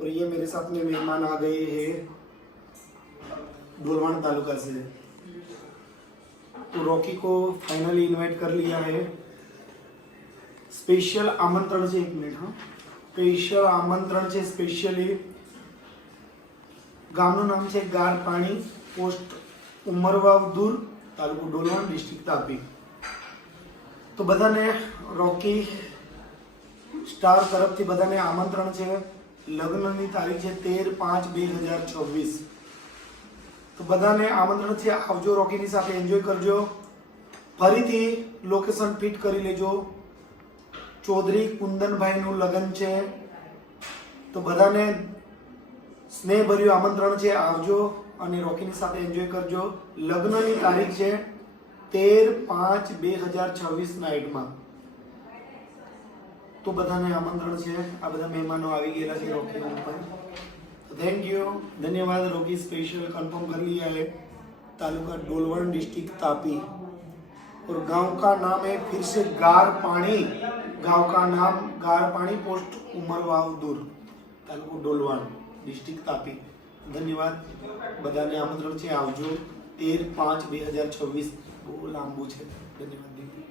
और ये मेरे साथ में मेहमान आ गए हैं डोलवान तालुका से। तो रॉकी को फाइनली इनवाइट कर लिया है। स्पेशल आमंत्रण से, एक मिनट, हाँ, स्पेशल आमंत्रण से स्पेशली गामનું નામ છે ગાર પાણી, પોસ્ટ ઉમરવાવ દૂર, તાલુકો ડોલવણ, ડિસ્ટ્રિક્ટ તાપી। તો બધાને રોકી સ્ટાર તરફથી બધાને આમંત્રણ છે। લગ્નની તારીખ છે 13/5/2026। તો બધાને આમંત્રણ છે, આવજો, રોકીની સાથે એન્જોય કરજો। ફરીથી લોકેશન ફિટ કરી લેજો। ચૌધરી કુંદનભાઈનું લગ્ન છે, તો બધાને સ્નેહભર્યું આમંત્રણ છે, આવજો અને રોકીની સાથે એન્જોય કરજો। લગ્નની તારીખ છે 13/5/2026 નાઇટમાં। તો બધાને આમંત્રણ છે। આ બધા મહેમાનો આવી ગયેલા છે રોકી ઉપર। थैंक यू, धन्यवाद। रोकी स्पेशल कंफर्म कर लिया है। तालुका डोलवण, डिस्ट्रिक्ट तापी, और गांव का नाम है फिर से गार पानी। गांव का नाम गार पानी, पोस्ट उमरवाव दूर, तालुको डोलवण, डिस्ट्रिक्ट तापी। धन्यवाद। बधाने आमंत्रण છે, આવજો 13/5/2026। બહુ લાંબુ છે। ધન્યવાદ।